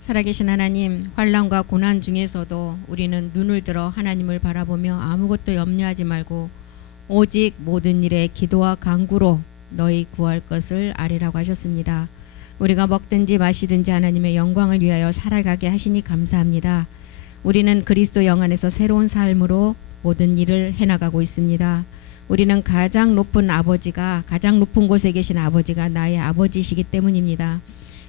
살아계신 하나님, 환난과 고난 중에서도 우리는 눈을 들어 하나님을 바라보며 아무것도 염려하지 말고 오직 모든 일에 기도와 간구로 너희 구할 것을 아뢰라고 하셨습니다. 우리가 먹든지 마시든지 하나님의 영광을 위하여 살아가게 하시니 감사합니다. 우리는 그리스도 영 안에서 새로운 삶으로 모든 일을 해나가고 있습니다. 우리는 가장 높은 아버지가, 가장 높은 곳에 계신 아버지가 나의 아버지이시기 때문입니다.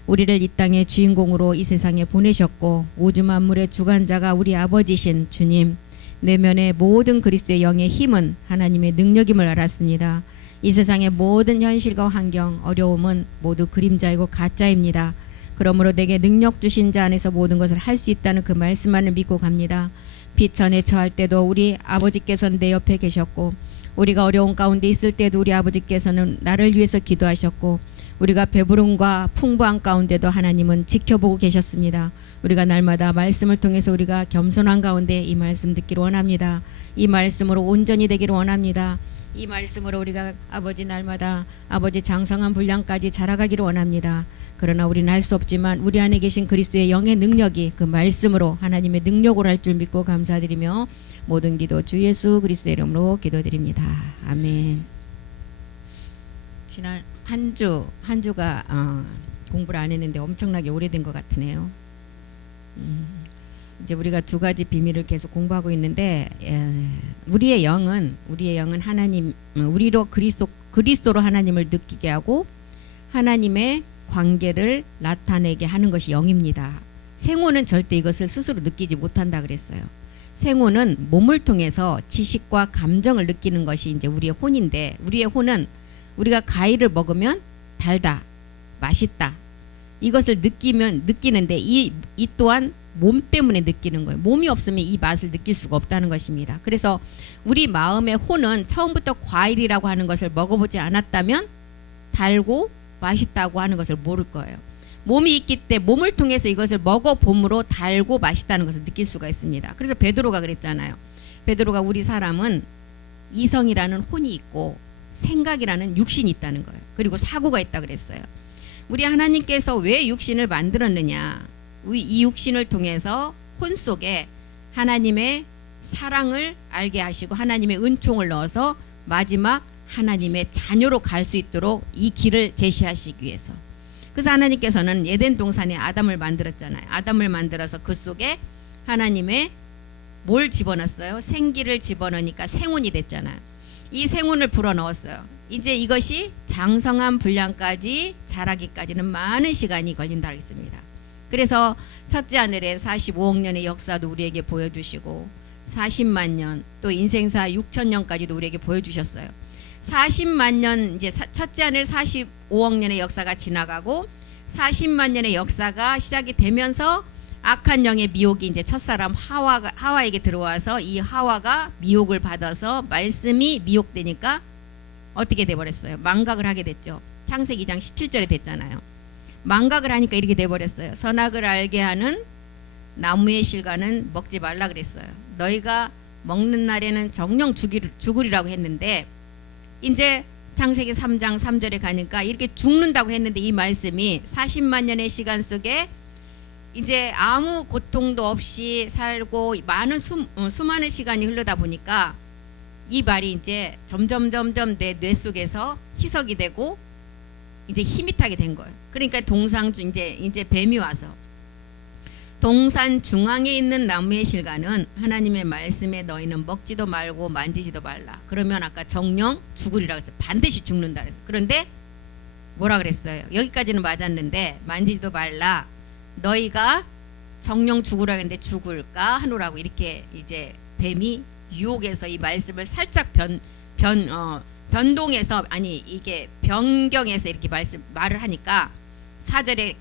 우리를 이 땅의 주인공으로 이 세상에 보내셨고 우주 만물의 주관자가 우리 아버지신 주님, 내면의 모든 그리스도의 영의 힘은 하나님의 능력임을 알았습니다. 이 세상의 모든 현실과 환경, 어려움은 모두 그림자이고 가짜입니다. 그러므로 내게 능력 주신 자 안에서 모든 것을 할 수 있다는 그 말씀만을 믿고 갑니다. 비천에 처할 때도 우리 아버지께서는 내 옆에 계셨고, 우리가 어려운 가운데 있을 때도 우리 아버지께서는 나를 위해서 기도하셨고, 우리가 배부름과 풍부한 가운데도 하나님은 지켜보고 계셨습니다. 우리가 날마다 말씀을 통해서 우리가 겸손한 가운데 이 말씀 듣기를 원합니다. 이 말씀으로 온전히 되기를 원합니다. 이 말씀으로 우리가 아버지 날마다 아버지 장성한 분량까지 자라가기를 원합니다. 그러나 우리는 할 수 없지만 우리 안에 계신 그리스도의 영의 능력이 그 말씀으로 하나님의 능력으로 할 줄 믿고 감사드리며 모든 기도 주 예수 그리스도의 이름으로 기도드립니다. 아멘. 지난 한 주가 공부를 안 했는데 엄청나게 오래된 것 같으네요. 이제 우리가 두 가지 비밀을 계속 공부하고 있는데, 우리의 영은 하나님, 우리로 그리스도로 하나님을 느끼게 하고 하나님의 관계를 나타내게 하는 것이 영입니다. 생혼은 절대 이것을 스스로 느끼지 못한다 그랬어요. 생혼은 몸을 통해서 지식과 감정을 느끼는 것이 이제 우리의 혼인데, 우리의 혼은 우리가 과일을 먹으면 달다, 맛있다, 이것을 느끼는데 이 또한 몸 때문에 느끼는 거예요. 몸이 없으면 이 맛을 느낄 수가 없다는 것입니다. 그래서 우리 마음의 혼은 처음부터 과일이라고 하는 것을 먹어보지 않았다면 달고 맛있다고 하는 것을 모를 거예요. 몸이 있기 때문에 몸을 통해서 이것을 먹어봄으로 달고 맛있다는 것을 느낄 수가 있습니다. 그래서 베드로가 그랬잖아요. 베드로가 우리 사람은 이성이라는 혼이 있고 생각이라는 육신이 있다는 거예요. 그리고 사고가 있다 그랬어요. 우리 하나님께서 왜 육신을 만들었느냐? 이 육신을 통해서 혼 속에 하나님의 사랑을 알게 하시고 하나님의 은총을 넣어서 마지막 하나님의 자녀로 갈 수 있도록 이 길을 제시하시기 위해서. 그래서 하나님께서는 에덴 동산에 아담을 만들었잖아요. 아담을 만들어서 그 속에 하나님의 뭘 집어넣었어요? 생기를 집어넣으니까 생혼이 됐잖아요. 이 생혼을 불어넣었어요. 이제 이것이 장성한 분량까지 자라기까지는 많은 시간이 걸린다 했습니다. 그래서 첫째 하늘의 45억 년의 역사도 우리에게 보여주시고 40만 년, 또 인생사 6천 년까지도 우리에게 보여주셨어요. 40만 년, 이제 첫째 하늘 45억 년의 역사가 지나가고 40만 년의 역사가 시작이 되면서 악한 영의 미혹이 이제 첫사람 하와에게 들어와서 이 하와가 미혹을 받아서 말씀이 미혹되니까 어떻게 돼버렸어요? 망각을 하게 됐죠. 창세기 2장 17절에 됐잖아요. 망각을 하니까 이렇게 돼버렸어요. 선악을 알게 하는 나무의 실과는 먹지 말라 그랬어요. 너희가 먹는 날에는 정령 죽으리라고 했는데 이제 창세기 3장 3절에 가니까 이렇게 죽는다고 했는데 이 말씀이 40만 년의 시간 속에 이제 아무 고통도 없이 살고 많은 수많은 시간이 흐르다 보니까 이 말이 이제 점점 내 뇌 속에서 희석이 되고 이제 힘이 타게 된 거예요. 그러니까 이제 뱀이 와서 동산 중앙에 있는 나무의 실과는 하나님의 말씀에 너희는 먹지도 말고 만지지도 말라. 그러면 아까 정령 죽으리라고 했어요. 반드시 죽는다 그랬어요. 그런데 뭐라 그랬어요? 여기까지는 맞았는데 만지지도 말라. 너희가 정령 죽으라 했는데 죽을까 하노라고 이렇게 이제 뱀이 유혹해서 이 말씀을 살짝 변동해서, 아니 이게 변경해서 이렇게 말을 하니까 4절에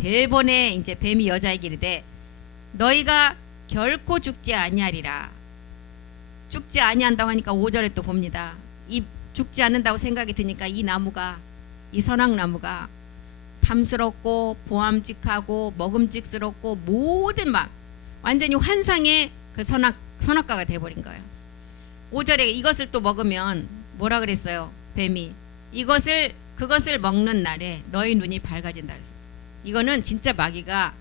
대번에 이제 뱀이 여자에게 이르되 너희가 결코 죽지 아니하리라. 죽지 아니한다고 하니까 5절에 또 봅니다. 이 죽지 않는다고 생각이 드니까 이 나무가, 이 선악나무가 탐스럽고 보암직하고 먹음직스럽고 모든 막 완전히 환상의 그 선악과가 돼버린 거예요. 5절에 이것을 또 먹으면 뭐라 그랬어요? 뱀이 그것을 먹는 날에 너희 눈이 밝아진다 그랬어요. 이거는 진짜 마귀가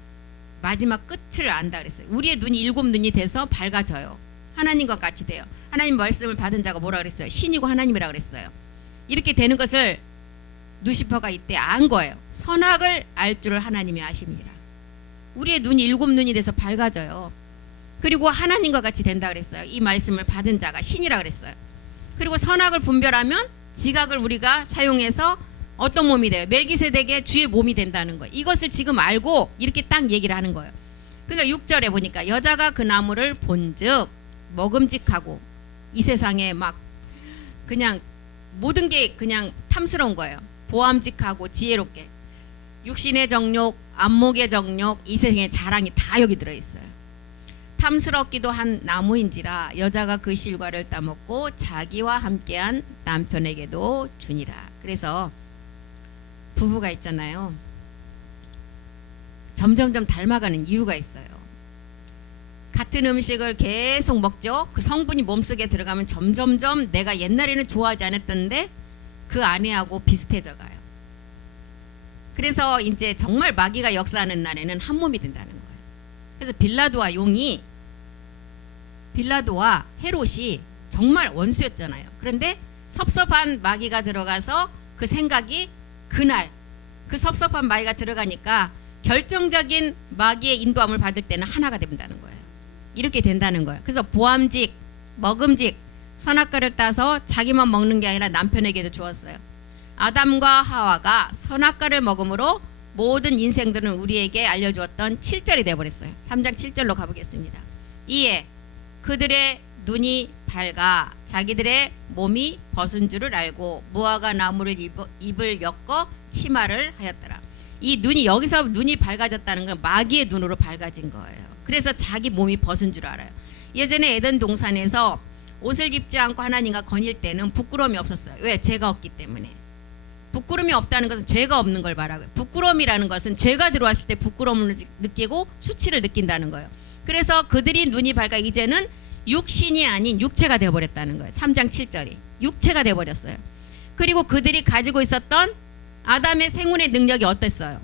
마지막 끝을 안다 그랬어요. 우리의 눈이 7눈이 돼서 밝아져요. 하나님과 같이 돼요. 하나님 말씀을 받은 자가 뭐라 그랬어요? 신이고 하나님이라 그랬어요. 이렇게 되는 것을 루시퍼가 이때 안 거예요. 선악을 알 줄을 하나님이 아십니다. 우리의 눈이 7눈이 돼서 밝아져요. 그리고 하나님과 같이 된다 그랬어요. 이 말씀을 받은 자가 신이라 그랬어요. 그리고 선악을 분별하면 지각을 우리가 사용해서 어떤 몸이 돼요? 멜기세덱의 주의 몸이 된다는 거예요. 이것을 지금 알고 이렇게 딱 얘기를 하는 거예요. 그러니까 6절에 보니까 여자가 그 나무를 본즉 먹음직하고 이 세상에 막 그냥 모든 게 그냥 탐스러운 거예요. 보암직하고 지혜롭게 육신의 정욕, 안목의 정욕, 이 세상의 자랑이 다 여기 들어있어요. 탐스럽기도 한 나무인지라 여자가 그 실과를 따먹고 자기와 함께한 남편에게도 주니라. 그래서 부부가 있잖아요. 점점점 닮아가는 이유가 있어요. 같은 음식을 계속 먹죠. 그 성분이 몸속에 들어가면 점점점 내가 옛날에는 좋아하지 않았던데 그 아내하고 비슷해져 가요. 그래서 이제 정말 마귀가 역사하는 날에는 한 몸이 된다는 거예요. 그래서 빌라도와 헤롯이 정말 원수였잖아요. 그런데 섭섭한 마귀가 들어가서 그 생각이 그날 그 섭섭한 마귀가 들어가니까 결정적인 마귀의 인도함을 받을 때는 하나가 된다는 거예요. 이렇게 된다는 거예요. 그래서 보암직, 먹음직, 선악과를 따서 자기만 먹는 게 아니라 남편에게도 주었어요. 아담과 하와가 선악과를 먹음으로 모든 인생들은 우리에게 알려주었던 7절이 되어버렸어요. 3장 7절로 가보겠습니다. 이에 그들의 눈이 밝아 자기들의 몸이 벗은 줄을 알고 무화과 나무를 입을 엮어 치마를 하였더라. 이 눈이 여기서 눈이 밝아졌다는 건 마귀의 눈으로 밝아진 거예요. 그래서 자기 몸이 벗은 줄 알아요. 예전에 에덴 동산에서 옷을 입지 않고 하나님과 거닐 때는 부끄러움이 없었어요. 왜? 죄가 없기 때문에. 부끄러움이 없다는 것은 죄가 없는 걸 말하고요. 부끄러움이라는 것은 죄가 들어왔을 때 부끄러움을 느끼고 수치를 느낀다는 거예요. 그래서 그들이 눈이 밝아 이제는 육신이 아닌 육체가 되어버렸다는 거예요. 3장 7절이 육체가 되어버렸어요. 그리고 그들이 가지고 있었던 아담의 생운의 능력이 어땠어요?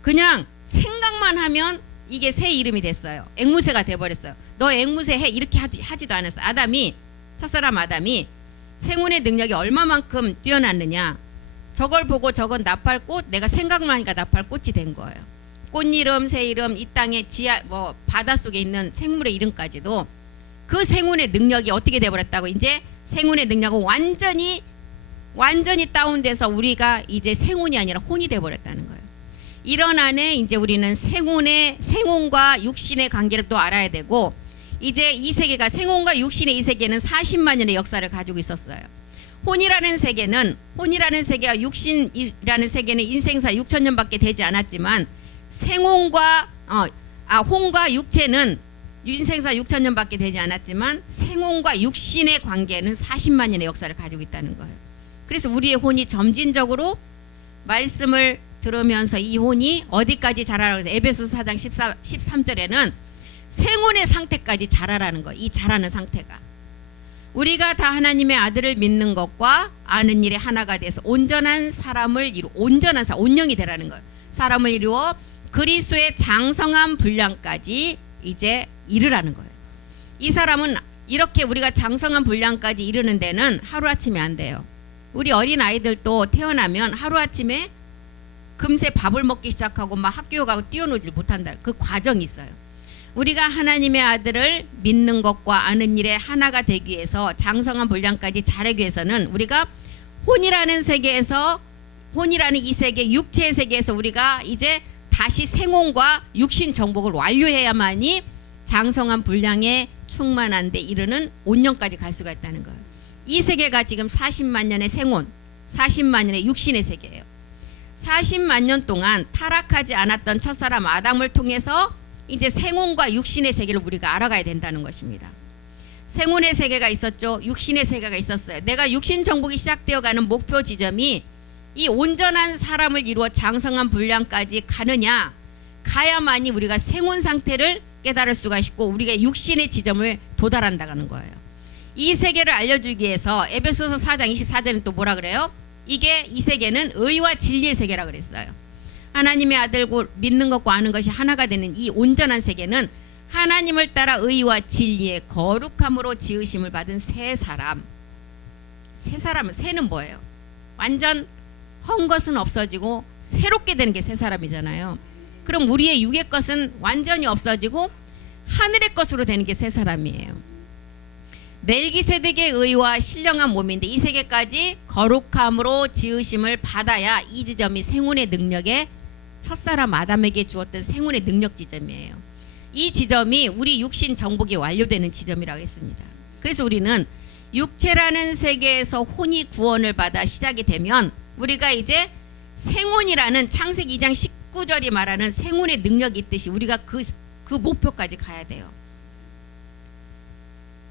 그냥 생각만 하면 이게 새 이름이 됐어요. 앵무새가 돼버렸어요. 너 앵무새 해 이렇게 하지도 않았어요. 첫사람 아담이 생운의 능력이 얼마만큼 뛰어났느냐. 저걸 보고 저건 나팔꽃, 내가 생각만 하니까 나팔꽃이 된 거예요. 꽃 이름, 새 이름, 이 땅의 바닷속에 있는 생물의 이름까지도 그 생운의 능력이 어떻게 돼버렸다고. 이제 생운의 능력은 완전히 다운돼서 우리가 이제 생운이 아니라 혼이 돼버렸다는 거예요. 이런 안에 이제 우리는 생혼과 육신의 관계를 또 알아야 되고, 이제 이 세계가 생혼과 육신의 이 세계는 40만 년의 역사를 가지고 있었어요. 혼이라는 세계와 육신이라는 세계는 인생사 6천 년밖에 되지 않았지만 혼과 육체는 인생사 6천 년밖에 되지 않았지만 생혼과 육신의 관계는 40만 년의 역사를 가지고 있다는 거예요. 그래서 우리의 혼이 점진적으로 말씀을 들으면서 이 혼이 어디까지 자라라고 해서 에베소서 4장 13절에는 생혼의 상태까지 자라라는 거예요. 이 자라는 상태가. 우리가 다 하나님의 아들을 믿는 것과 아는 일에 하나가 돼서 온전한 사람을 이루어 온영이 되라는 거예요. 사람을 이루어 그리스도의 장성한 분량까지 이제 이르라는 거예요. 이 사람은 이렇게 우리가 장성한 분량까지 이르는 데는 하루아침에 안 돼요. 우리 어린 아이들도 태어나면 하루아침에 금세 밥을 먹기 시작하고 막 학교 가고 뛰어놀지 못한다. 그 과정이 있어요. 우리가 하나님의 아들을 믿는 것과 아는 일에 하나가 되기 위해서 장성한 분량까지 자라기 위해서는 우리가 혼이라는 이 세계, 육체의 세계에서 우리가 이제 다시 생혼과 육신 정복을 완료해야만이 장성한 분량에 충만한 데 이르는 온영까지 갈 수가 있다는 거예요. 이 세계가 지금 40만 년의 생혼, 40만 년의 육신의 세계예요. 40만 년 동안 타락하지 않았던 첫사람 아담을 통해서 이제 생혼과 육신의 세계를 우리가 알아가야 된다는 것입니다. 생혼의 세계가 있었죠. 육신의 세계가 있었어요. 내가 육신 정복이 시작되어가는 목표 지점이 이 온전한 사람을 이루어 장성한 분량까지 가야만이 우리가 생혼 상태를 깨달을 수가 있고 우리가 육신의 지점을 도달한다는 거예요. 이 세계를 알려주기 위해서 에베소서 4장 24절은 또 뭐라 그래요? 이 세계는 의와 진리의 세계라 그랬어요. 하나님의 아들고 믿는 것과 아는 것이 하나가 되는 이 온전한 세계는 하나님을 따라 의와 진리의 거룩함으로 지으심을 받은 새 사람. 새 사람은 새는 뭐예요? 완전 헛 것은 없어지고 새롭게 되는 게 새 사람이잖아요. 그럼 우리의 육의 것은 완전히 없어지고 하늘의 것으로 되는 게 새 사람이에요. 멜기세덱의 의와 신령한 몸인데 이 세계까지 거룩함으로 지으심을 받아야 이 지점이 생혼의 능력의 첫사람 아담에게 주었던 생혼의 능력 지점이에요. 이 지점이 우리 육신 정복이 완료되는 지점이라고 했습니다. 그래서 우리는 육체라는 세계에서 혼이 구원을 받아 시작이 되면 우리가 이제 생혼이라는 창세기 2장 19절이 말하는 생혼의 능력이 있듯이 우리가 그 목표까지 가야 돼요.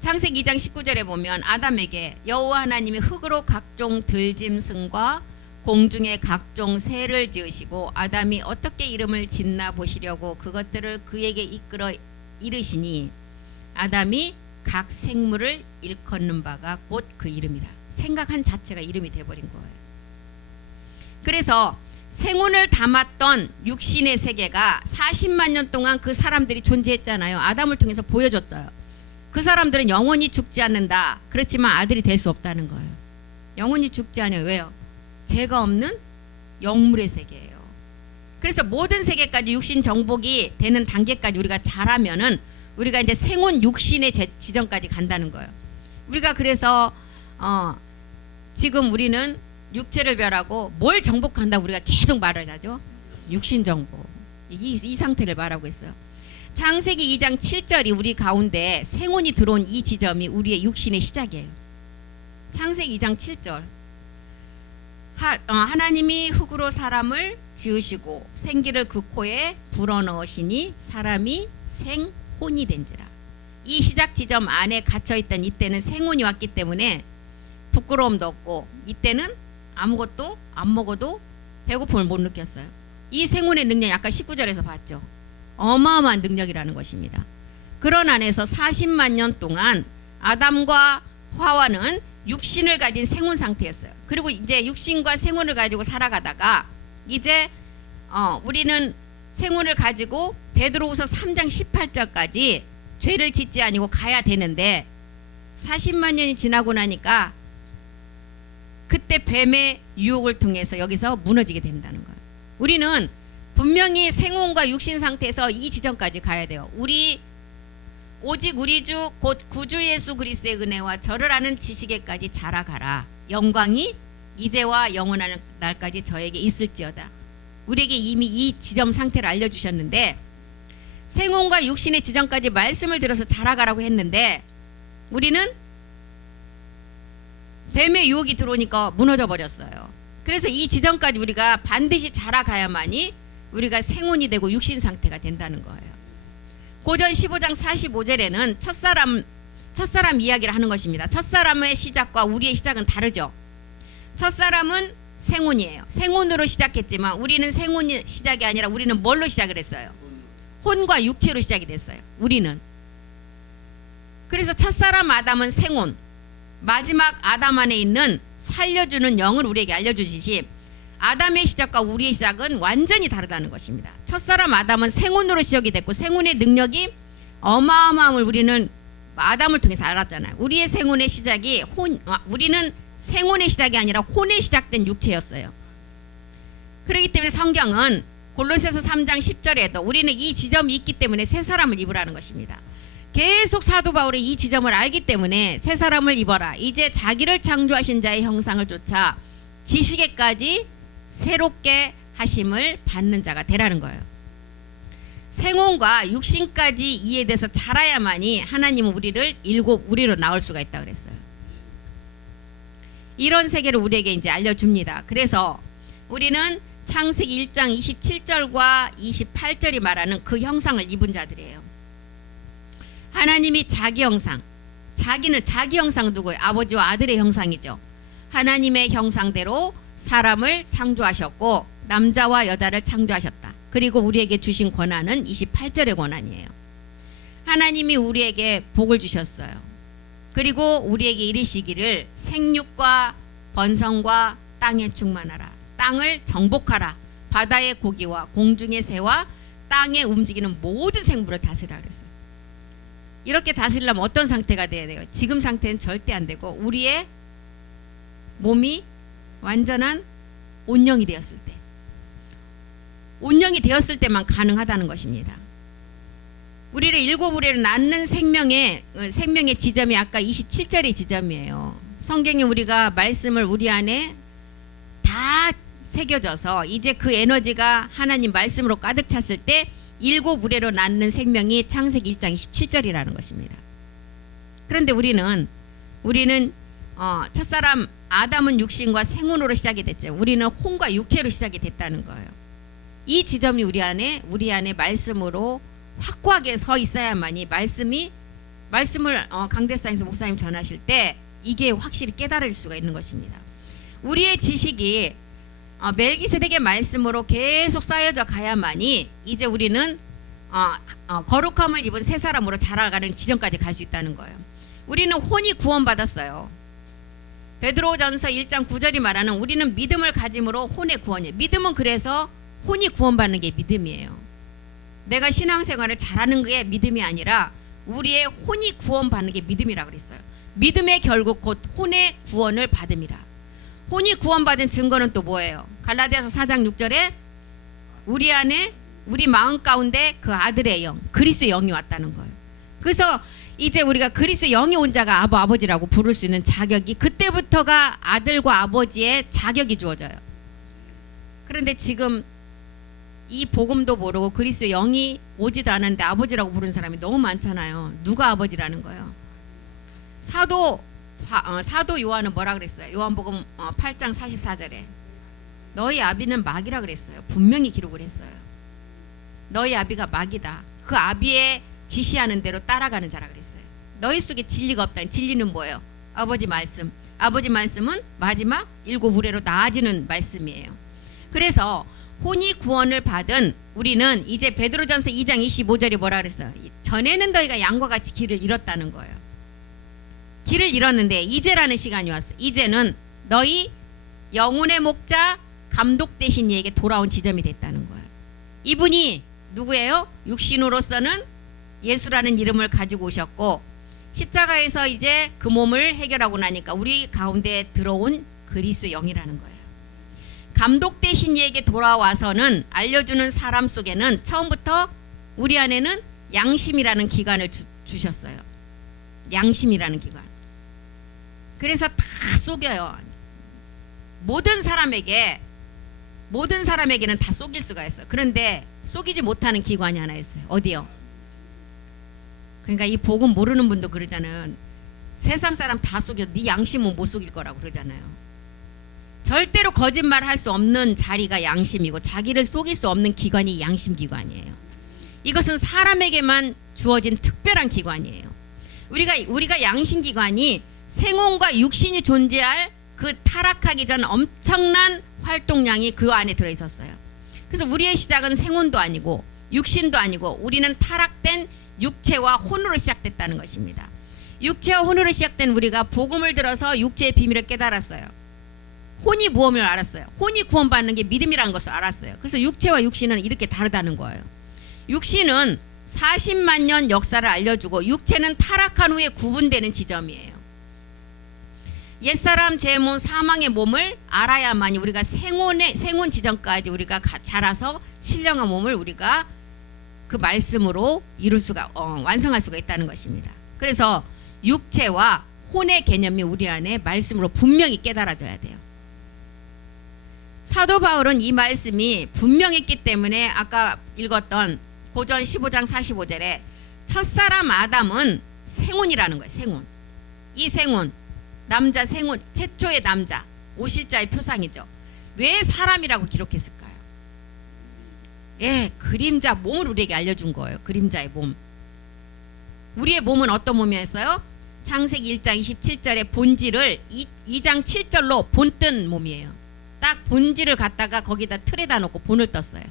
창세기 2장 19절에 보면 아담에게 여호와 하나님이 흙으로 각종 들짐승과 공중의 각종 새를 지으시고 아담이 어떻게 이름을 짓나 보시려고 그것들을 그에게 이끌어 이르시니 아담이 각 생물을 일컫는 바가 곧 그 이름이라. 생각한 자체가 이름이 돼버린 거예요. 그래서 생혼을 담았던 육신의 세계가 40만 년 동안 그 사람들이 존재했잖아요. 아담을 통해서 보여줬어요. 그 사람들은 영원히 죽지 않는다. 그렇지만 아들이 될 수 없다는 거예요. 영원히 죽지 않아요. 왜요? 죄가 없는 영물의 세계예요. 그래서 모든 세계까지 육신 정복이 되는 단계까지 우리가 잘하면은 우리가 이제 생혼 육신의 지점까지 간다는 거예요. 우리가 그래서 지금 우리는 육체를 멸하고 뭘 정복한다고 우리가 계속 말을 하죠. 육신 정복. 이 상태를 말하고 있어요. 창세기 2장 7절이 우리 가운데 생혼이 들어온 이 지점이 우리의 육신의 시작이에요. 창세기 2장 7절. 하나님이 흙으로 사람을 지으시고 생기를 그 코에 불어넣으시니 사람이 생혼이 된지라. 이 시작 지점 안에 갇혀있던 이때는 생혼이 왔기 때문에 부끄러움도 없고 이때는 아무것도 안 먹어도 배고픔을 못 느꼈어요. 이 생혼의 능력이 아까 19절에서 봤죠. 어마어마한 능력이라는 것입니다. 그런 안에서 40만 년 동안 아담과 하와는 육신을 가진 생혼 상태였어요. 그리고 이제 육신과 생혼을 가지고 살아가다가 이제 우리는 생혼을 가지고 베드로후서 3장 18절까지 죄를 짓지 아니고 가야 되는데 40만 년이 지나고 나니까 그때 뱀의 유혹을 통해서 여기서 무너지게 된다는 거예요. 우리는 분명히 생혼과 육신 상태에서 이 지점까지 가야 돼요. 오직 우리 주 곧 구주 예수 그리스도의 은혜와 저를 아는 지식에까지 자라가라. 영광이 이제와 영원한 날까지 저에게 있을지어다. 우리에게 이미 이 지점 상태를 알려주셨는데 생혼과 육신의 지점까지 말씀을 들어서 자라가라고 했는데 우리는 뱀의 유혹이 들어오니까 무너져 버렸어요. 그래서 이 지점까지 우리가 반드시 자라가야만이 우리가 생혼이 되고 육신 상태가 된다는 거예요. 고전 15장 45절에는 첫사람 이야기를 하는 것입니다. 첫사람의 시작과 우리의 시작은 다르죠. 첫사람은 생혼이에요. 생혼으로 시작했지만 우리는 생혼이 시작이 아니라 우리는 뭘로 시작을 했어요? 혼과 육체로 시작이 됐어요. 우리는. 그래서 첫사람 아담은 생혼, 마지막 아담 안에 있는 살려주는 영을 우리에게 알려주시지 아담의 시작과 우리의 시작은 완전히 다르다는 것입니다. 첫사람 아담은 생혼으로 시작이 됐고 생혼의 능력이 어마어마함을 우리는 아담을 통해서 알았잖아요. 우리의 생혼의 시작이 우리는 생혼의 시작이 아니라 혼의 시작된 육체였어요. 그렇기 때문에 성경은 골로새서 3장 10절에도 우리는 이 지점이 있기 때문에 새 사람을 입으라는 것입니다. 계속 사도 바울이 이 지점을 알기 때문에 새 사람을 입어라. 이제 자기를 창조하신 자의 형상을 쫓아 지식에까지 새롭게 하심을 받는 자가 되라는 거예요. 생혼과 육신까지 이해돼서 자라야만이 하나님은 우리를 일곱 우리로 나올 수가 있다 그랬어요. 이런 세계를 우리에게 이제 알려줍니다. 그래서 우리는 창세기 1장 27절과 28절이 말하는 그 형상을 입은 자들이에요. 하나님이 자기 형상, 자기 형상은 누구예요? 아버지와 아들의 형상이죠. 하나님의 형상대로 사람을 창조하셨고 남자와 여자를 창조하셨다. 그리고 우리에게 주신 권한은 28절의 권한이에요. 하나님이 우리에게 복을 주셨어요. 그리고 우리에게 이르시기를 생육과 번성과 땅에 충만하라. 땅을 정복하라. 바다의 고기와 공중의 새와 땅에 움직이는 모든 생물을 다스리라 그랬어요. 이렇게 다스리려면 어떤 상태가 돼야 돼요? 지금 상태는 절대 안 되고 우리의 몸이 완전한 온영이 되었을 때, 온영이 되었을 때만 가능하다는 것입니다. 우리를 일곱 우리로 낳는 생명의 지점이 아까 27절의 지점이에요. 성경에 우리가 말씀을 우리 안에 다 새겨져서 이제 그 에너지가 하나님 말씀으로 가득 찼을 때 일곱 우레로 낳는 생명이 창세기 1장 27절이라는 것입니다. 그런데 우리는 첫사람 아담은 육신과 생혼으로 시작이 됐죠. 우리는 혼과 육체로 시작이 됐다는 거예요. 이 지점이 우리 안에 말씀으로 확고하게 서 있어야만이 말씀을 강대상에서 목사님 전하실 때 이게 확실히 깨달을 수가 있는 것입니다. 우리의 지식이 멜기세덱의 말씀으로 계속 쌓여져 가야만이 이제 우리는 거룩함을 입은 새 사람으로 자라가는 지점까지 갈 수 있다는 거예요. 우리는 혼이 구원받았어요. 베드로전서 1장 9절이 말하는 우리는 믿음을 가짐으로 혼의 구원이에요. 믿음은 그래서 혼이 구원받는 게 믿음이에요. 내가 신앙생활을 잘하는 게 믿음이 아니라 우리의 혼이 구원받는 게 믿음이라고 그랬어요. 믿음의 결국 곧 혼의 구원을 받음이라. 혼이 구원받은 증거는 또 뭐예요? 갈라디아서 4장 6절에 우리 안에 우리 마음 가운데 그 아들의 영, 그리스도의 영이 왔다는 거예요. 그래서 이제 우리가 그리스도의 영이 온 자가 아버지라고 부를 수 있는 자격이 그때부터가 아들과 아버지의 자격이 주어져요. 그런데 지금 이 복음도 모르고 그리스도의 영이 오지도 않았는데 아버지라고 부르는 사람이 너무 많잖아요. 누가 아버지라는 거예요? 사도 요한은 뭐라 그랬어요? 요한복음 8장 44절에 너희 아비는 마귀라 그랬어요. 분명히 기록을 했어요. 너희 아비가 마귀다. 그 아비의 지시하는 대로 따라가는 자라 그랬어요. 너희 속에 진리가 없다. 진리는 뭐예요? 아버지 말씀. 아버지 말씀은 마지막 일곱 우레로 나아지는 말씀이에요. 그래서 혼이 구원을 받은 우리는 이제 베드로전서 2장 25절이 뭐라 그랬어요? 전에는 너희가 양과 같이 길을 잃었다는 거예요. 길을 잃었는데 이제라는 시간이 왔어요. 이제는 너희 영혼의 목자 감독 되신 이에게 돌아온 지점이 됐다는 거예요. 이분이 누구예요? 육신으로서는 예수라는 이름을 가지고 오셨고 십자가에서 이제 그 몸을 해결하고 나니까 우리 가운데 들어온 그리스도의 영이라는 거예요. 감독 되신 이에게 돌아와서는 알려주는 사람 속에는 처음부터 우리 안에는 양심이라는 기관을 주셨어요. 양심이라는 기관. 그래서 다 속여요. 모든 사람에게는 다 속일 수가 있어요. 그런데 속이지 못하는 기관이 하나 있어요. 어디요? 그러니까 이 복음 모르는 분도 그러잖아요. 세상 사람 다 속여. 네 양심은 못 속일 거라고 그러잖아요. 절대로 거짓말 할 수 없는 자리가 양심이고 자기를 속일 수 없는 기관이 양심 기관이에요. 이것은 사람에게만 주어진 특별한 기관이에요. 우리가 양심 기관이 생혼과 육신이 존재할 그 타락하기 전 엄청난 활동량이 그 안에 들어있었어요. 그래서 우리의 시작은 생혼도 아니고 육신도 아니고 우리는 타락된 육체와 혼으로 시작됐다는 것입니다. 육체와 혼으로 시작된 우리가 복음을 들어서 육체의 비밀을 깨달았어요. 혼이 무엇을 알았어요. 혼이 구원받는 게 믿음이라는 것을 알았어요. 그래서 육체와 육신은 이렇게 다르다는 거예요. 육신은 40만 년 역사를 알려주고 육체는 타락한 후에 구분되는 지점이에요. 옛사람 제 몸 사망의 몸을 알아야만이 우리가 생혼 지점까지 우리가 자라서 신령한 몸을 우리가 그 말씀으로 이룰 수가 완성할 수가 있다는 것입니다. 그래서 육체와 혼의 개념이 우리 안에 말씀으로 분명히 깨달아져야 돼요. 사도 바울은 이 말씀이 분명했기 때문에 아까 읽었던 고전 15장 45절에 첫사람 아담은 생혼이라는 거예요. 생혼. 이 생혼, 남자 생혼, 최초의 남자, 오실자의 표상이죠. 왜 사람이라고 기록했을까요? 예, 그림자 몸을 우리에게 알려준 거예요. 그림자의 몸. 우리의 몸은 어떤 몸이었어요? 창세기 1장 27절의 본질을 2장 7절로 본뜬 몸이에요. 딱 본질을 갖다가 거기다 틀에다 놓고 본을 떴어요.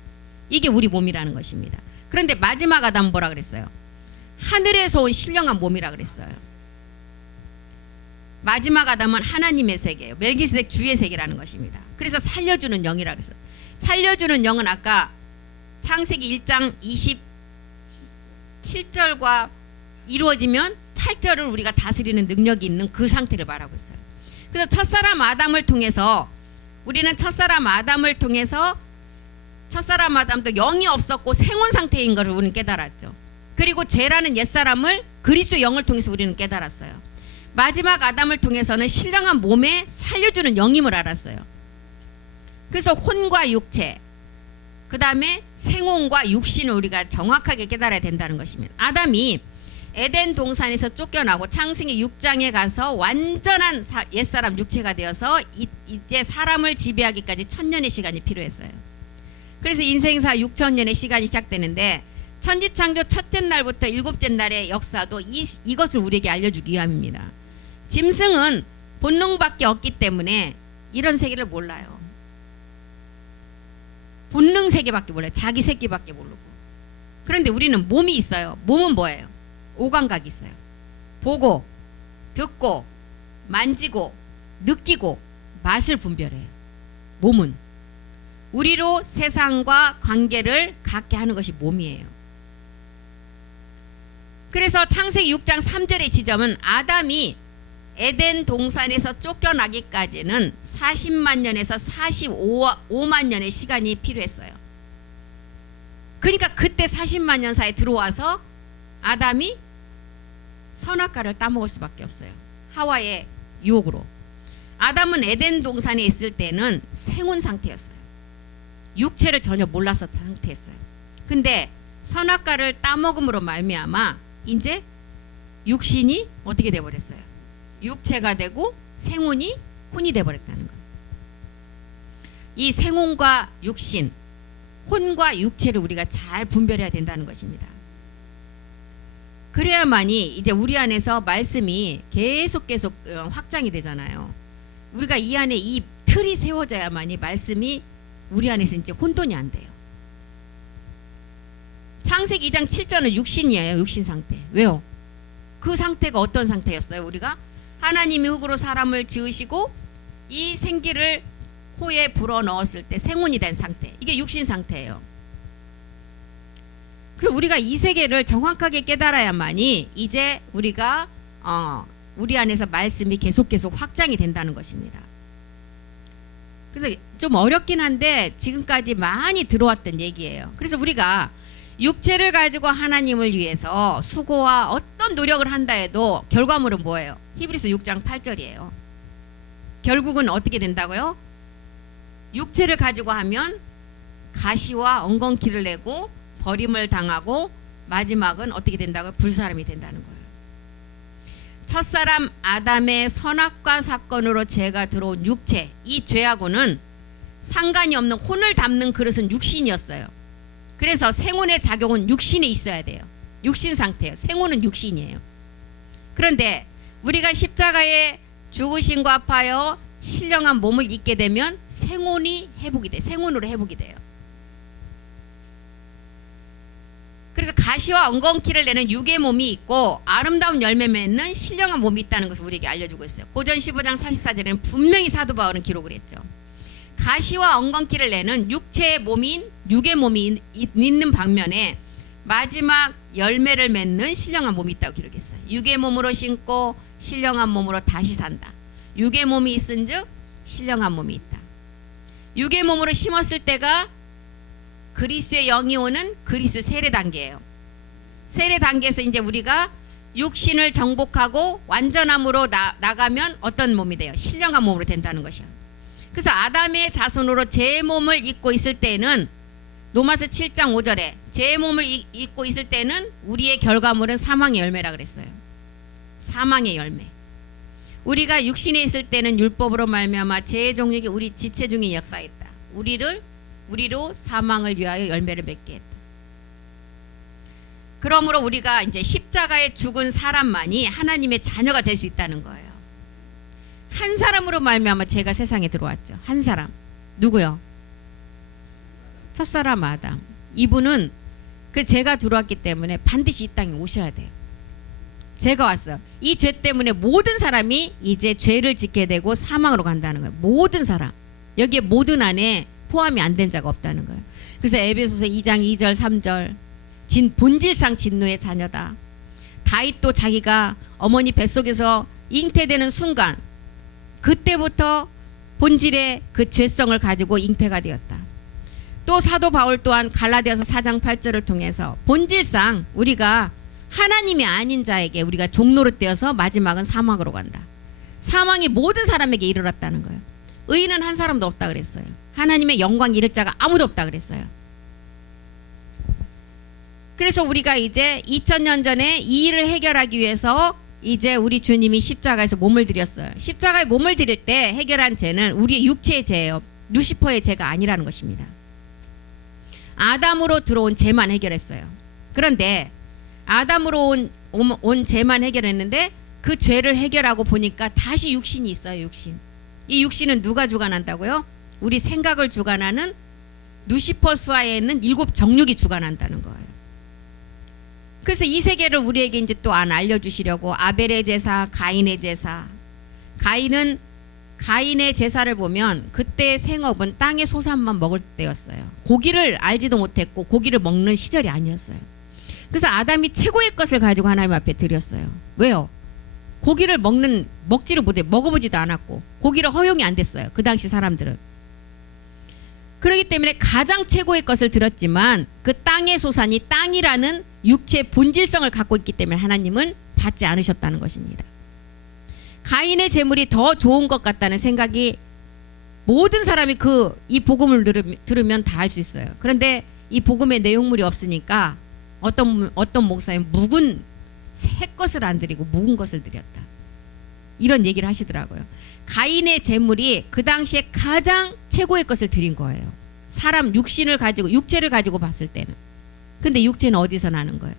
이게 우리 몸이라는 것입니다. 그런데 마지막 아담 뭐라 그랬어요? 하늘에서 온 신령한 몸이라 그랬어요. 마지막 아담은 하나님의 세계예요. 멜기세덱 주의 세계라는 것입니다. 그래서 살려주는 영이라 그랬어요. 살려주는 영은 아까 창세기 1장 27절과 이루어지면 8절을 우리가 다스리는 능력이 있는 그 상태를 말하고 있어요. 그래서 첫사람 아담을 통해서 우리는 첫사람 아담도 영이 없었고 생온 상태인 것을 우리는 깨달았죠. 그리고 죄라는 옛사람을 그리스도 영을 통해서 우리는 깨달았어요. 마지막 아담을 통해서는 신령한 몸에 살려주는 영임을 알았어요. 그래서 혼과 육체, 그 다음에 생혼과 육신을 우리가 정확하게 깨달아야 된다는 것입니다. 아담이 에덴 동산에서 쫓겨나고 창세기 6장에 가서 완전한 옛사람 육체가 되어서 이제 사람을 지배하기까지 1000년의 시간이 필요했어요. 그래서 인생사 6000년의 시간이 시작되는데 천지창조 첫째 날부터 일곱째 날의 역사도 이것을 우리에게 알려주기 위함입니다. 짐승은 본능밖에 없기 때문에 이런 세계를 몰라요. 본능 세계밖에 몰라요. 자기 새끼밖에 모르고. 그런데 우리는 몸이 있어요. 몸은 뭐예요? 오감각이 있어요. 보고, 듣고, 만지고, 느끼고, 맛을 분별해요. 몸은. 우리로 세상과 관계를 갖게 하는 것이 몸이에요. 그래서 창세기 6장 3절의 지점은 아담이 에덴 동산에서 쫓겨나기까지는 40만 년에서 45만 년의 시간이 필요했어요. 그러니까 그때 40만 년 사이에 들어와서 아담이 선악과를 따먹을 수밖에 없어요. 하와의 유혹으로. 아담은 에덴 동산에 있을 때는 생온 상태였어요. 육체를 전혀 몰라서 상태였어요. 근데 선악과를 따먹음으로 말미암아 이제 육신이 어떻게 돼버렸어요? 육체가 되고 생혼이 혼이 돼버렸다는 거예요. 이 생혼과 육신, 혼과 육체를 우리가 잘 분별해야 된다는 것입니다. 그래야만이 이제 우리 안에서 말씀이 계속 확장이 되잖아요. 우리가 이 안에 이 틀이 세워져야만이 말씀이 우리 안에서 이제 혼돈이 안 돼요. 창세기 2장 7절은 육신이에요. 육신 상태. 왜요? 그 상태가 어떤 상태였어요? 우리가 하나님이 흙으로 사람을 지으시고 이 생기를 코에 불어넣었을 때 생혼이 된 상태. 이게 육신 상태예요. 그래서 우리가 이 세계를 정확하게 깨달아야만이 이제 우리가 우리 안에서 말씀이 계속 확장이 된다는 것입니다. 그래서 좀 어렵긴 한데 지금까지 많이 들어왔던 얘기예요. 그래서 우리가 육체를 가지고 하나님을 위해서 수고와 어떤 노력을 한다 해도 결과물은 뭐예요? 히브리서 6장 8절이에요. 결국은 어떻게 된다고요? 육체를 가지고 하면 가시와 엉겅퀴를 내고 버림을 당하고 마지막은 어떻게 된다고요? 불사람이 된다는 거예요. 첫사람 아담의 선악과 사건으로 죄가 들어온 육체, 이 죄하고는 상관이 없는 혼을 담는 그릇은 육신이었어요. 그래서 생혼의 작용은 육신에 있어야 돼요. 육신 상태예요. 생혼은 육신이에요. 그런데 우리가 십자가에 죽으심과 아파요 신령한 몸을 입게 되면 생혼이 회복이 돼요. 생혼으로 회복이 돼요. 그래서 가시와 엉겅퀴를 내는 육의 몸이 있고 아름다운 열매 맺는 신령한 몸이 있다는 것을 우리에게 알려주고 있어요. 고전 15장 44절에는 분명히 사도 바울은 기록을 했죠. 가시와 엉겅퀴를 내는 육체의 몸인 육의 몸이 있는 방면에 마지막 열매를 맺는 신령한 몸이 있다고 기록했어요. 육의 몸으로 신고 신령한 몸으로 다시 산다. 육의 몸이 있은즉 신령한 몸이 있다. 육의 몸으로 심었을 때가 그리스도의 영이 오는 그리스도 세례 단계예요. 세례 단계에서 이제 우리가 육신을 정복하고 완전함으로 나가면 어떤 몸이 돼요? 신령한 몸으로 된다는 것이에요. 그래서 아담의 자손으로 제 몸을 입고 있을 때는 로마서 7장 5절에 제 몸을 입고 있을 때는 우리의 결과물은 사망의 열매라 그랬어요. 사망의 열매. 우리가 육신에 있을 때는 율법으로 말미암아 죄의 종력이 우리 지체 중에 역사했다. 우리로 사망을 위하여 열매를 맺게 했다. 그러므로 우리가 이제 십자가에 죽은 사람만이 하나님의 자녀가 될 수 있다는 거예요. 한 사람으로 말미암아 죄가 세상에 들어왔죠. 한 사람. 누구요? 첫사람 아담. 이분은 그 죄가 들어왔기 때문에 반드시 이 땅에 오셔야 돼요. 죄가 왔어요. 이 죄 때문에 모든 사람이 이제 죄를 짓게 되고 사망으로 간다는 거예요. 모든 사람. 여기에 모든 안에 포함이 안 된 자가 없다는 거예요. 그래서 에베소서 2장 2절 3절 본질상 진노의 자녀다. 다윗도 자기가 어머니 뱃속에서 잉태되는 순간 그때부터 본질의 그 죄성을 가지고 잉태가 되었다. 또 사도 바울 또한 갈라디아서 4장 8절을 통해서 본질상 우리가 하나님이 아닌 자에게 우리가 종노릇 되어서 마지막은 사망으로 간다. 사망이 모든 사람에게 이르렀다는 거예요. 의인은 한 사람도 없다 그랬어요. 하나님의 영광 이를 자가 아무도 없다 그랬어요. 그래서 우리가 이제 2000년 전에 이 일을 해결하기 위해서 이제 우리 주님이 십자가에서 몸을 드렸어요. 십자가에 몸을 드릴 때 해결한 죄는 우리의 육체의 죄예요. 루시퍼의 죄가 아니라는 것입니다. 아담으로 들어온 죄만 해결했어요. 그런데 아담으로 온 죄만 해결했는데 그 죄를 해결하고 보니까 다시 육신이 있어요. 육신. 이 육신은 누가 주관한다고요? 우리 생각을 주관하는 루시퍼 수하에 있는 7 정육이 주관한다는 거예요. 그래서 이 세계를 우리에게 이제 또 알려주시려고 아벨의 제사, 가인의 제사. 가인의 제사를 보면 그때의 생업은 땅의 소산만 먹을 때였어요. 고기를 알지도 못했고 고기를 먹는 시절이 아니었어요. 그래서 아담이 최고의 것을 가지고 하나님 앞에 드렸어요. 왜요? 고기를 먹지를 못해, 먹어보지도 않았고 고기를 허용이 안 됐어요. 그 당시 사람들은. 그렇기 때문에 가장 최고의 것을 드렸지만 그 땅의 소산이 땅이라는 육체의 본질성을 갖고 있기 때문에 하나님은 받지 않으셨다는 것입니다. 가인의 제물이 더 좋은 것 같다는 생각이 모든 사람이 이 복음을 들으면 다 할 수 있어요. 그런데 이 복음의 내용물이 없으니까 어떤 목사님 묵은 새 것을 안 드리고 묵은 것을 드렸다. 이런 얘기를 하시더라고요. 가인의 제물이 그 당시에 가장 최고의 것을 드린 거예요. 사람 육체를 가지고 봤을 때는. 근데 육체는 어디서 나는 거예요?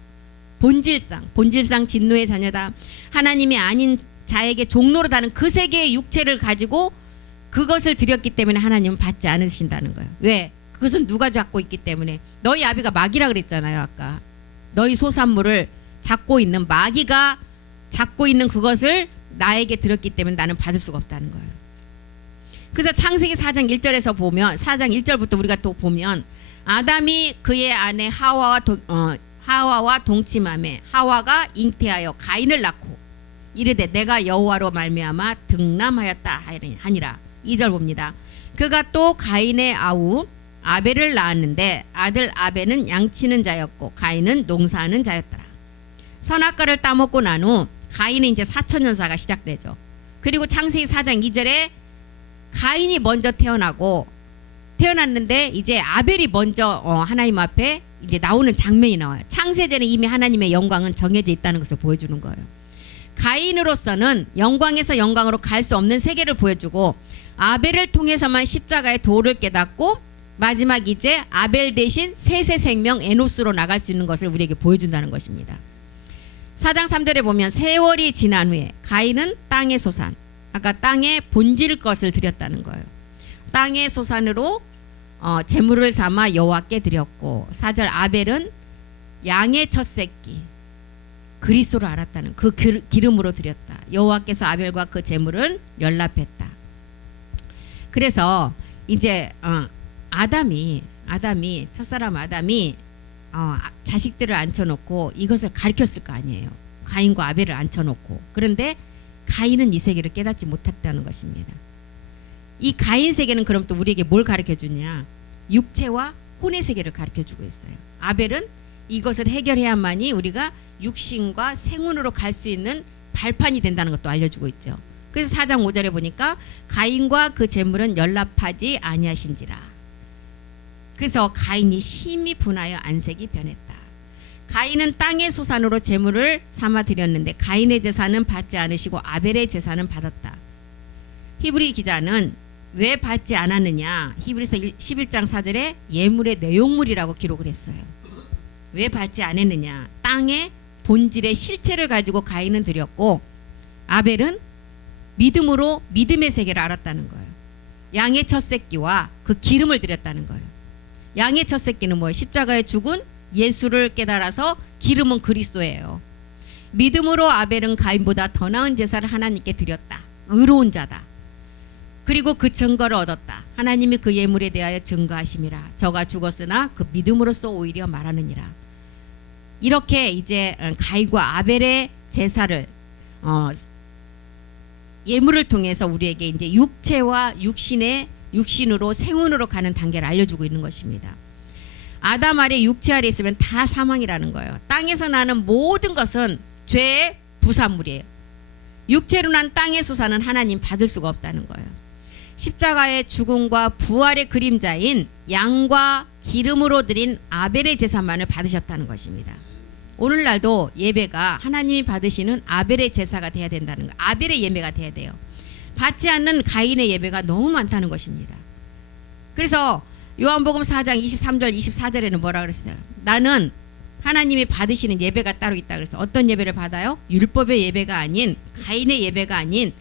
본질상 진노의 자녀다. 하나님이 아닌 자에게 종로로 다는 그 세계의 육체를 가지고 그것을 드렸기 때문에 하나님은 받지 않으신다는 거예요. 왜? 그것은 누가 잡고 있기 때문에. 너희 아비가 마귀라 그랬잖아요. 아까. 너희 소산물을 잡고 있는 마귀가 잡고 있는 그것을 나에게 드렸기 때문에 나는 받을 수가 없다는 거예요. 그래서 창세기 4장 1절에서 보면 4장 1절부터 우리가 또 보면 아담이 그의 아내 하와와 동침하매 하와가 잉태하여 가인을 낳고 이르되 내가 여호와로 말미암아 등남하였다 하니라. 2절 봅니다. 그가 또 가인의 아우 아벨을 낳았는데 아들 아벨은 양치는 자였고 가인은 농사하는 자였더라. 선악과를 따먹고 난 후 가인의 이제 4천년사가 시작되죠. 그리고 창세기 4장 2절에 가인이 먼저 태어났는데 이제 아벨이 먼저 하나님 앞에 이제 나오는 장면이 나와요. 창세전에 이미 하나님의 영광은 정해져 있다는 것을 보여주는 거예요. 가인으로서는 영광에서 영광으로 갈 수 없는 세계를 보여주고 아벨을 통해서만 십자가의 도를 깨닫고 마지막 이제 아벨 대신 셋의 생명 에노스로 나갈 수 있는 것을 우리에게 보여준다는 것입니다. 4장 3절에 보면 세월이 지난 후에 가인은 땅의 소산, 아까 땅의 본질 것을 드렸다는 거예요. 땅의 소산으로 제물을 삼아 여호와께 드렸고 4절 아벨은 양의 첫 새끼 그리스도를 알았다는 그 기름으로 드렸다. 여호와께서 아벨과 그 제물은 연락했다. 그래서 이제 아담이 첫사람 아담이 자식들을 앉혀놓고 이것을 가르쳤을 거 아니에요. 가인과 아벨을 앉혀놓고. 그런데 가인은 이 세계를 깨닫지 못했다는 것입니다. 이 가인 세계는 그럼 또 우리에게 뭘 가르쳐주냐? 육체와 혼의 세계를 가르쳐주고 있어요. 아벨은 이것을 해결해야만이 우리가 육신과 생운으로 갈 수 있는 발판이 된다는 것도 알려주고 있죠. 그래서 4장 5절에 보니까 가인과 그 제물은 연락하지 아니하신지라. 그래서 가인이 심히 분하여 안색이 변했다. 가인은 땅의 소산으로 제물을 삼아 드렸는데 가인의 제사는 받지 않으시고 아벨의 제사는 받았다. 히브리 기자는 왜 받지 않았느냐? 히브리서 11장 4절에 예물의 내용물이라고 기록을 했어요. 왜 받지 않았느냐? 땅의 본질의 실체를 가지고 가인은 드렸고 아벨은 믿음으로 믿음의 세계를 알았다는 거예요. 양의 첫 새끼와 그 기름을 드렸다는 거예요. 양의 첫 새끼는 뭐예요? 십자가에 죽은 예수를 깨달아서 기름은 그리스도예요. 믿음으로 아벨은 가인보다 더 나은 제사를 하나님께 드렸다. 의로운 자다. 그리고 그 증거를 얻었다. 하나님이 그 예물에 대하여 증거하심이라. 저가 죽었으나 그 믿음으로써 오히려 말하느니라. 이렇게 이제 가인과 아벨의 제사를 예물을 통해서 우리에게 이제 육체와 육신으로 생운으로 가는 단계를 알려주고 있는 것입니다. 아담 아래 육체 아래 있으면 다 사망이라는 거예요. 땅에서 나는 모든 것은 죄의 부산물이에요. 육체로 난 땅의 소산은 하나님 받을 수가 없다는 거예요. 십자가의 죽음과 부활의 그림자인 양과 기름으로 드린 아벨의 제사만을 받으셨다는 것입니다. 오늘날도 예배가 하나님이 받으시는 아벨의 제사가 돼야 된다는 거예요. 아벨의 예배가 돼야 돼요. 받지 않는 가인의 예배가 너무 많다는 것입니다. 그래서 요한복음 4장 23절 24절에는 뭐라 그랬어요? 나는 하나님이 받으시는 예배가 따로 있다 그래서 어떤 예배를 받아요? 율법의 예배가 아닌 가인의 예배가 아닌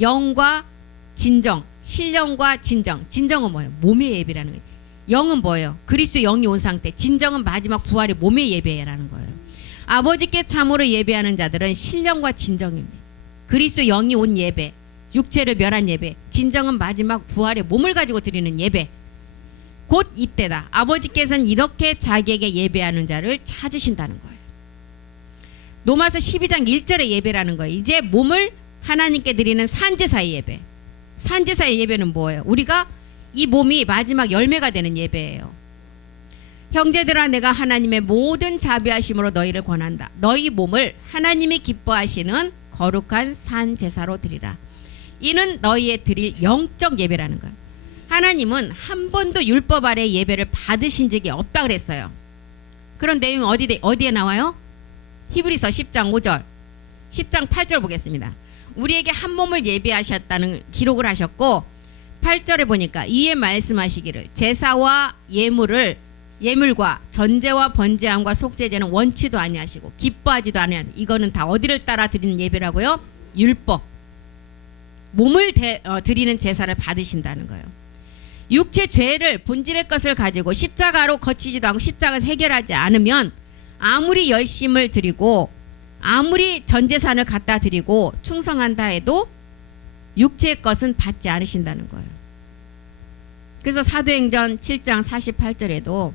영과 진정, 신령과 진정. 진정은 뭐예요? 몸의 예배라는 거예요. 영은 뭐예요? 그리스도 영이 온 상태. 진정은 마지막 부활의 몸의 예배라는 거예요. 아버지께 참으로 예배하는 자들은 신령과 진정입니다. 그리스도 영이 온 예배, 육체를 멸한 예배. 진정은 마지막 부활의 몸을 가지고 드리는 예배. 곧 이때다. 아버지께서는 이렇게 자기에게 예배하는 자를 찾으신다는 거예요. 로마서 12장 1절의 예배라는 거예요. 이제 몸을 하나님께 드리는 산제사의 예배. 산제사의 예배는 뭐예요? 우리가 이 몸이 마지막 열매가 되는 예배예요. 형제들아 내가 하나님의 모든 자비하심으로 너희를 권한다. 너희 몸을 하나님이 기뻐하시는 거룩한 산제사로 드리라. 이는 너희의 드릴 영적 예배라는 거예요. 하나님은 한 번도 율법 아래 예배를 받으신 적이 없다 그랬어요. 그런 내용이 어디에 나와요? 히브리서 10장 5절 10장 8절 보겠습니다. 우리에게 한 몸을 예배하셨다는 기록을 하셨고 8절에 보니까 이에 말씀하시기를 제사와 예물과 전제와 번제함과 속죄제는 원치도 아니하시고 기뻐하지도 아니하니 이거는 다 어디를 따라 드리는 예배라고요? 율법. 몸을 드리는 제사를 받으신다는 거예요. 육체 죄를 본질의 것을 가지고 십자가로 거치지도 않고 십자가에서 해결하지 않으면 아무리 열심을 드리고 아무리 전제산을 갖다 드리고 충성한다 해도 육체의 것은 받지 않으신다는 거예요. 그래서 사도행전 7장 48절에도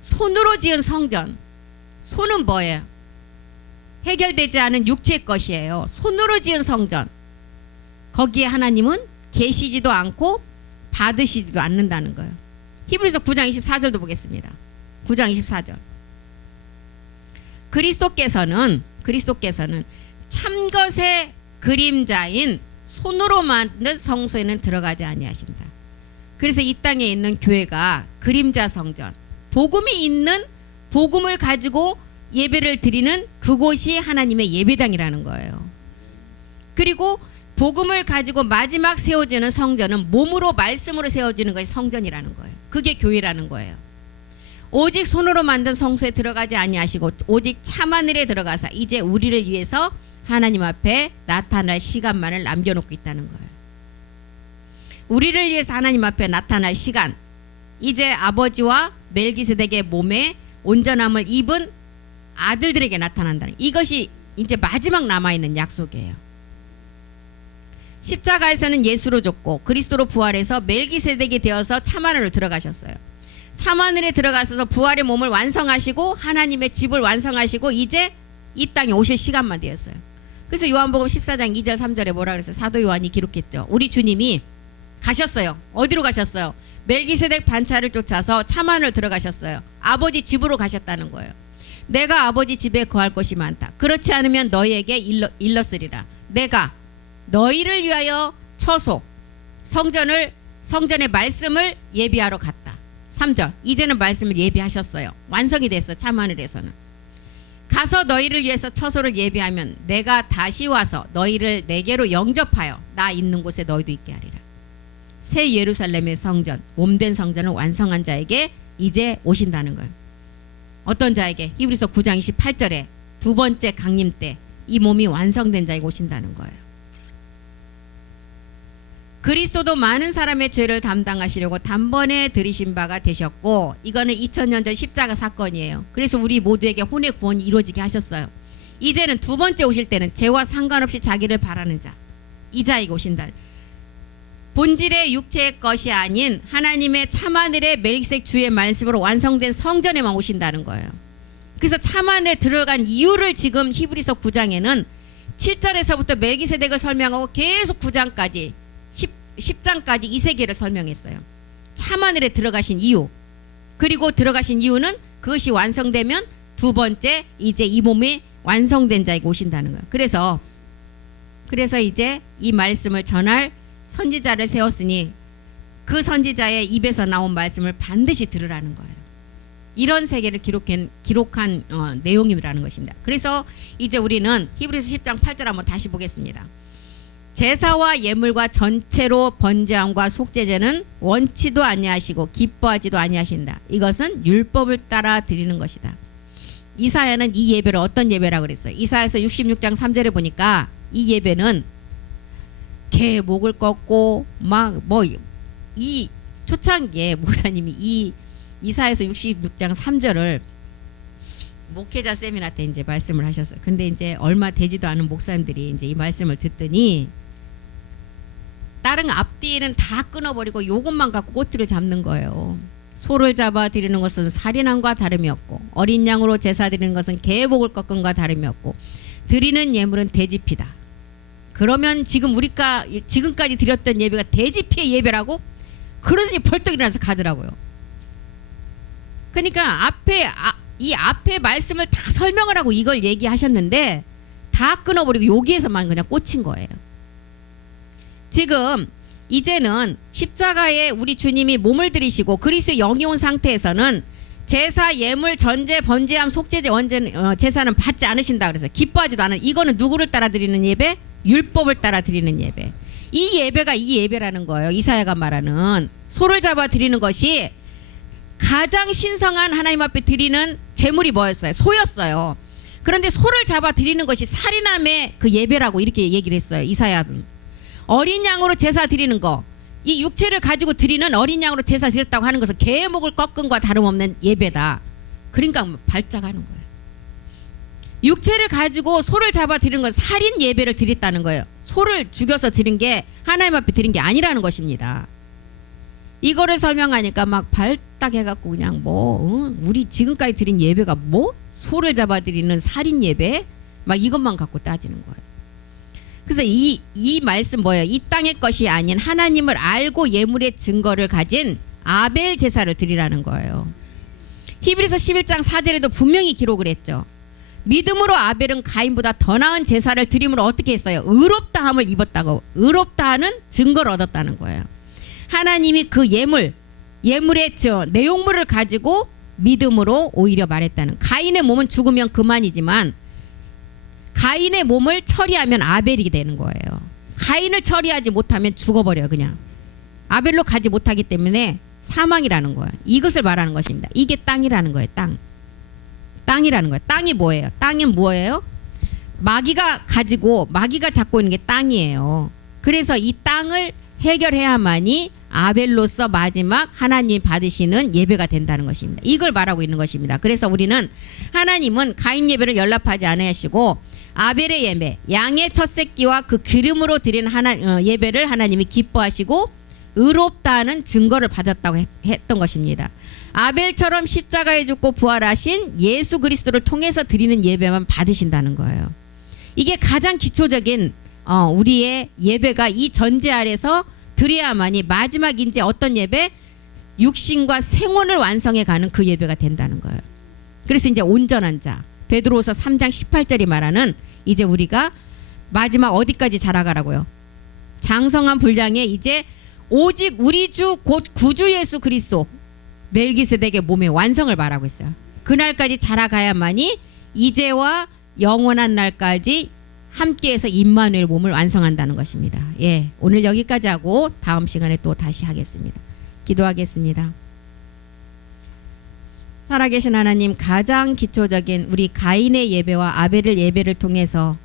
손으로 지은 성전, 손은 뭐예요? 해결되지 않은 육체의 것이에요. 손으로 지은 성전, 거기에 하나님은 계시지도 않고 받으시지도 않는다는 거예요. 히브리서 9장 24절도 보겠습니다. 9장 24절. 그리스도께서는 참것의 그림자인 손으로 만든 성소에는 들어가지 아니하신다. 그래서 이 땅에 있는 교회가 그림자 성전, 복음이 있는 복음을 가지고 예배를 드리는 그곳이 하나님의 예배당이라는 거예요. 그리고 복음을 가지고 마지막 세워지는 성전은 몸으로 말씀으로 세워지는 것이 성전이라는 거예요. 그게 교회라는 거예요. 오직 손으로 만든 성소에 들어가지 아니하시고 오직 참하늘에 들어가서 이제 우리를 위해서 하나님 앞에 나타날 시간만을 남겨놓고 있다는 거예요. 우리를 위해서 하나님 앞에 나타날 시간, 이제 아버지와 멜기세덱의 몸에 온전함을 입은 아들들에게 나타난다는, 이것이 이제 마지막 남아있는 약속이에요. 십자가에서는 예수로 죽고 그리스도로 부활해서 멜기세덱이 되어서 참하늘로 들어가셨어요. 참하늘에 들어가셔서 부활의 몸을 완성하시고 하나님의 집을 완성하시고 이제 이 땅에 오실 시간만 되었어요. 그래서 요한복음 14장 2절 3절에 뭐라 그랬어요? 사도 요한이 기록했죠. 우리 주님이 가셨어요. 어디로 가셨어요? 멜기세덱 반차를 쫓아서 참하늘 들어가셨어요. 아버지 집으로 가셨다는 거예요. 내가 아버지 집에 거할 것이 많다. 그렇지 않으면 너희에게 일렀으리라. 내가 너희를 위하여 처소 성전의 말씀을 예비하러 갔다. 3절. 이제는 말씀을 예비하셨어요. 완성이 됐어. 참하늘에서는. 가서 너희를 위해서 처소를 예비하면 내가 다시 와서 너희를 내게로 영접하여 나 있는 곳에 너희도 있게 하리라. 새 예루살렘의 성전, 몸된 성전을 완성한 자에게 이제 오신다는 거예요. 어떤 자에게? 히브리서 9장 28절에 두 번째 강림 때 이 몸이 완성된 자에게 오신다는 거예요. 그리스도도 많은 사람의 죄를 담당하시려고 단번에 들이신 바가 되셨고, 이거는 2000년 전 십자가 사건이에요. 그래서 우리 모두에게 혼의 구원이 이루어지게 하셨어요. 이제는 두 번째 오실 때는 죄와 상관없이 자기를 바라는 자, 이 자에게 오신다. 본질의 육체의 것이 아닌 하나님의 참하늘의 멜기세덱 주의 말씀으로 완성된 성전에만 오신다는 거예요. 그래서 참하늘에 들어간 이유를 지금 히브리서 9장에는 7절에서부터 멜기세덱을 설명하고 계속 9장까지 10장까지 이 세계를 설명했어요. 참하늘에 들어가신 이유, 그리고 들어가신 이유는 그것이 완성되면 두 번째 이제 이 몸이 완성된 자에게 오신다는 거예요. 그래서 이제 이 말씀을 전할 선지자를 세웠으니 그 선지자의 입에서 나온 말씀을 반드시 들으라는 거예요. 이런 세계를 기록한 내용이라는 것입니다. 그래서 이제 우리는 히브리서 10장 8절 한번 다시 보겠습니다. 제사와 예물과 전체로 번제함과 속죄제는 원치도 아니하시고 기뻐하지도 아니하신다. 이것은 율법을 따라 드리는 것이다. 이사야는 이 예배를 어떤 예배라고 그랬어요? 이사야서 66장 3절에 보니까 이 예배는 개 목을 꺾고 막 이 초창기에 목사님이 이 이사야서 66장 3절을 목회자 세미나 때 이제 말씀을 하셨어요. 근데 이제 얼마 되지도 않은 목사님들이 이제 이 말씀을 듣더니 다른 앞뒤에는 다 끊어버리고 요것만 갖고 꼬투리를 잡는 거예요. 소를 잡아 드리는 것은 살인함과 다름이 없고 어린 양으로 제사 드리는 것은 개복을 꺾음과 다름이 없고 드리는 예물은 돼지피다. 그러면 지금 우리가 지금까지 드렸던 예배가 돼지피의 예배라고? 그러더니 벌떡 일어나서 가더라고요. 그러니까 이 앞에 말씀을 다 설명을 하고 이걸 얘기하셨는데 다 끊어버리고 여기에서만 그냥 꽂힌 거예요. 지금 이제는 십자가에 우리 주님이 몸을 들이시고 그리스도의 영이 온 상태에서는 제사, 예물, 전제, 번제함, 속죄제, 제사는 받지 않으신다 그래서 기뻐하지도 않은, 이거는 누구를 따라 드리는 예배? 율법을 따라 드리는 예배. 이 예배가 이 예배라는 거예요. 이사야가 말하는 소를 잡아 드리는 것이 가장 신성한 하나님 앞에 드리는 제물이 뭐였어요? 소였어요. 그런데 소를 잡아 드리는 것이 살인함의 그 예배라고 이렇게 얘기를 했어요. 이사야는 어린 양으로 제사 드리는 거, 이 육체를 가지고 드리는 어린 양으로 제사 드렸다고 하는 것은 개의 목을 꺾음과 다름없는 예배다. 그러니까 발작하는 거예요. 육체를 가지고 소를 잡아 드리는 건 살인 예배를 드렸다는 거예요. 소를 죽여서 드린 게 하나님 앞에 드린 게 아니라는 것입니다. 이거를 설명하니까 막 발딱해갖고 그냥 우리 지금까지 드린 예배가 소를 잡아 드리는 살인 예배? 막 이것만 갖고 따지는 거예요. 그래서 이 말씀 뭐예요? 이 땅의 것이 아닌 하나님을 알고 예물의 증거를 가진 아벨 제사를 드리라는 거예요. 히브리서 11장 4절에도 분명히 기록을 했죠. 믿음으로 아벨은 가인보다 더 나은 제사를 드림으로 어떻게 했어요? 의롭다함을 입었다고. 의롭다하는 증거를 얻었다는 거예요. 하나님이 그 예물의 내용물을 가지고 믿음으로 오히려 말했다는. 가인의 몸은 죽으면 그만이지만 가인의 몸을 처리하면 아벨이 되는 거예요. 가인을 처리하지 못하면 죽어버려요. 그냥 아벨로 가지 못하기 때문에 사망이라는 거예요. 이것을 말하는 것입니다. 이게 땅이라는 거예요. 땅이라는 거예요. 땅이 뭐예요? 땅은 뭐예요? 마귀가 잡고 있는 게 땅이에요. 그래서 이 땅을 해결해야만이 아벨로서 마지막 하나님이 받으시는 예배가 된다는 것입니다. 이걸 말하고 있는 것입니다. 그래서 우리는 하나님은 가인 예배를 연락하지 않으시고 아벨의 예배, 양의 첫 새끼와 그 기름으로 드린 예배를 하나님이 기뻐하시고 의롭다는 증거를 받았다고 했던 것입니다. 아벨처럼 십자가에 죽고 부활하신 예수 그리스도를 통해서 드리는 예배만 받으신다는 거예요. 이게 가장 기초적인 우리의 예배가 이 전제 아래서 드려야만이 마지막 이제 어떤 예배? 육신과 생혼을 완성해 가는 그 예배가 된다는 거예요. 그래서 이제 온전한 자, 베드로후서 3장 18절이 말하는 이제 우리가 마지막 어디까지 자라가라고요? 장성한 분량에 이제 오직 우리 주 곧 구주 예수 그리스도 멜기세덱의 몸의 완성을 말하고 있어요. 그날까지 자라가야만이 이제와 영원한 날까지 함께해서 임마누엘 몸을 완성한다는 것입니다. 예, 오늘 여기까지 하고 다음 시간에 또 다시 하겠습니다. 기도하겠습니다. 살아계신 하나님, 가장 기초적인 우리 가인의 예배와 아벨의 예배를 통해서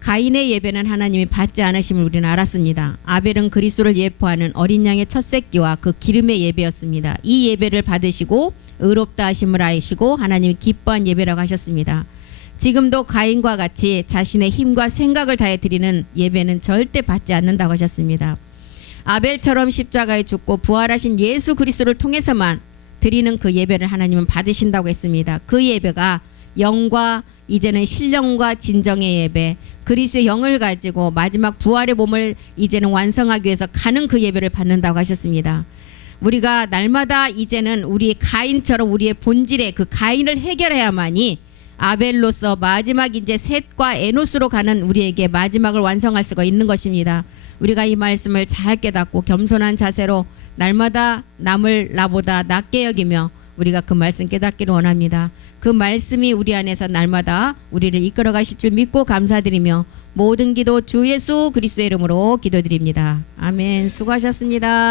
가인의 예배는 하나님이 받지 않으심을 우리는 알았습니다. 아벨은 그리스도를 예표하는 어린 양의 첫 새끼와 그 기름의 예배였습니다. 이 예배를 받으시고 의롭다 하심을 아시고 하나님이 기뻐한 예배라고 하셨습니다. 지금도 가인과 같이 자신의 힘과 생각을 다해 드리는 예배는 절대 받지 않는다고 하셨습니다. 아벨처럼 십자가에 죽고 부활하신 예수 그리스도를 통해서만 드리는 그 예배를 하나님은 받으신다고 했습니다. 그 예배가 영과 이제는 신령과 진정의 예배, 그리스도의 영을 가지고 마지막 부활의 몸을 이제는 완성하기 위해서 가는 그 예배를 받는다고 하셨습니다. 우리가 날마다 이제는 우리 가인처럼 우리의 본질의 그 가인을 해결해야만이 아벨로서 마지막 이제 셋과 에노스로 가는 우리에게 마지막을 완성할 수가 있는 것입니다. 우리가 이 말씀을 잘 깨닫고 겸손한 자세로 날마다 남을 나보다 낮게 여기며 우리가 그 말씀 깨닫기를 원합니다. 그 말씀이 우리 안에서 날마다 우리를 이끌어 가실 줄 믿고 감사드리며 모든 기도 주 예수 그리스도의 이름으로 기도드립니다. 아멘. 수고하셨습니다.